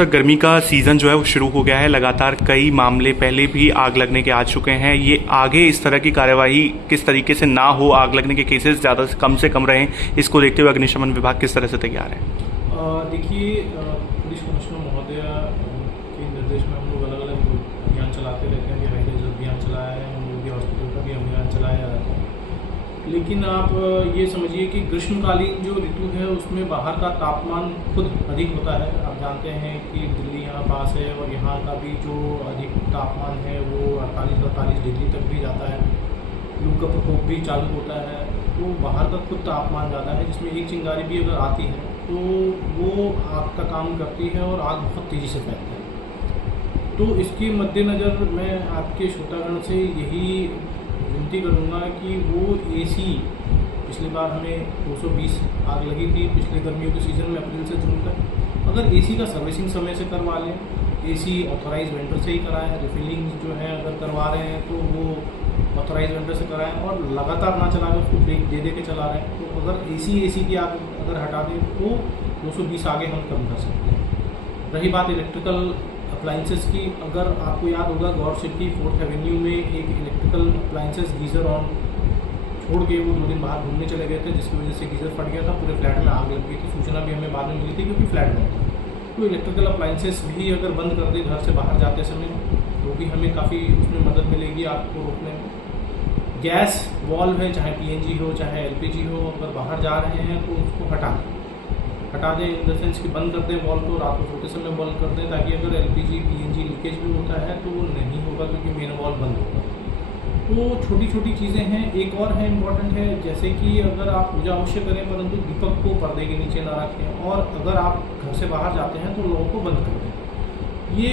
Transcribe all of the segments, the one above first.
Sir, गर्मी का season जो है वो शुरू हो गया है। लगातार कई मामले पहले भी आग लगने के आ चुके हैं। ये आगे इस तरह की कार्यवाही किस तरीके से ना हो, आग लगने के केसेस ज़्यादा से कम रहें, इसको देखते हुए अग्निशमन विभाग किस तरह से तैयार है? देखिए, पुलिस कमिश्नर महोदय के निर्देश में हम लोग अलग अलग अभियान चलाते रहते हैं। हाई रेंज अभियान चलाया है, हम लोग हॉस्पिटल का भी अभियान चलाया रहता है। लेकिन आप ये समझिए कि ग्रीष्मकालीन जो ऋतु है उसमें बाहर का तापमान खुद अधिक होता है। आप जानते हैं कि दिल्ली यहाँ पास है और यहाँ का भी जो अधिक तापमान है वो 48-48 डिग्री तक भी जाता है। लू का प्रकोप भी चालू होता है, तो बाहर का खुद तापमान ज़्यादा है, जिसमें एक चिंगारी भी अगर आती है तो वो आग का काम करती है और आग बहुत तेज़ी से फैलती है। तो इसके मद्देनज़र मैं आपके श्रोतागण से यही विनती करूँगा कि वो एसी, पिछली बार हमें 220 आग लगी थी पिछले गर्मियों के सीज़न में, अप्रैल से जून तक। अगर एसी का सर्विसिंग समय से करवा लें, एसी ऑथोराइज वेंडर से ही कराएं, रिफिलिंग जो है अगर करवा रहे हैं तो वो ऑथोराइज वेंडर से कराएं और लगातार ना चला के उसको ब्रेक दे के चला रहे हैं। तो अगर एसी की आग अगर हटा दें तो 220 आगे हम कम कर सकते हैं। रही बात इलेक्ट्रिकल अप्लाइंसेस की, अगर आपको याद होगा गौर सिटी 4th एवेन्यू में एक इलेक्ट्रिकल अप्लाइंसेस गीज़र ऑन छोड़ के वो 2 दिन बाहर घूमने चले गए थे, जिसकी वजह से गीज़र फट गया था, पूरे फ्लैट में आग लग गई थी। सूचना भी हमें बाद में मिली थी क्योंकि फ्लैट में था। तो इलेक्ट्रिकल अप्लाइंसेस भी अगर बंद कर दें घर से बाहर जाते समय तो भी हमें काफ़ी उसमें मदद मिलेगी आग को रोकने में। गैस वॉल्व है, चाहे PNG हो चाहे LPG हो, अगर बाहर जा रहे हैं तो उसको हटा दें इन द सेंस कि बंद कर दें वॉल को, रात को सोते समय बंद कर दें, ताकि अगर LPG PNG लीकेज भी होता है तो वो नहीं होगा क्योंकि मेन वॉल बंद होगा। तो छोटी छोटी चीज़ें हैं। एक और है इम्पॉर्टेंट है, जैसे कि अगर आप पूजा अवश्य करें परंतु दीपक को पर्दे के नीचे ना रखें, और अगर आप घर से बाहर जाते हैं तो लोगों को बंद कर दें। ये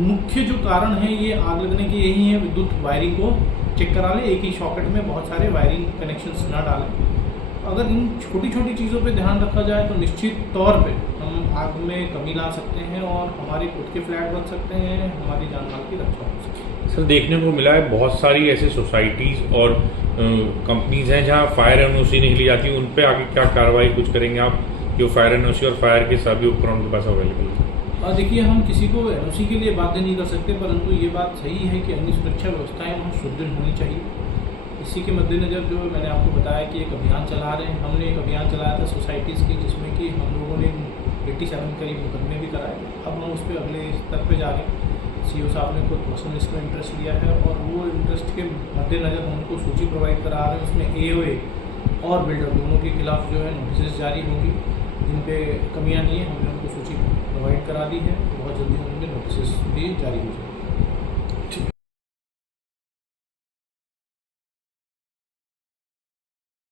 मुख्य जो कारण है ये आग लगने के यही है। विद्युत वायरिंग को चेक करा लें, एक ही सॉकेट में बहुत सारे वायरिंग कनेक्शंस ना डालें। अगर इन छोटी छोटी चीज़ों पे ध्यान रखा जाए तो निश्चित तौर पे हम आग में कमी ला सकते हैं और हमारे खुद के फ्लैट बन सकते हैं, हमारी जान माल की रक्षा हो सकती है। सर, देखने को मिला है बहुत सारी ऐसे सोसाइटीज़ और कंपनीज़ हैं जहां फायर NOC नहीं ली जाती, उन पे आगे क्या कार्रवाई कुछ करेंगे आप, जो फायर NOC और फायर के सभी उपकरण उनके पास अवेलेबल है? देखिए, हम किसी को NOC के लिए बाध्य नहीं कर सकते, परंतु ये बात सही है कि अन्य सुरक्षा व्यवस्थाएँ वहाँ सुदृढ़ होनी चाहिए। इसी के मद्देनज़र जो मैंने आपको बताया कि एक अभियान चला रहे हैं, हमने एक अभियान चलाया था सोसाइटीज़ की, जिसमें कि हम लोगों ने 87 करीब मुकदमे भी कराए। अब हम उस पर अगले स्तर पे जा रहे हैं। CO साहब ने खुद पर्सनल इसमें इंटरेस्ट लिया है और वो इंटरेस्ट के मद्देनज़र हम उनको सूची प्रोवाइड करा रहे हैं। उसमें AOA और बिल्डर दोनों के खिलाफ जो है नोटिस जारी होंगी, जिन पे कमियाँ नहीं है हमने उनको सूची प्रोवाइड करा दी है। बहुत जल्दी उनके नोटिस भी जारी हो जाएंगे।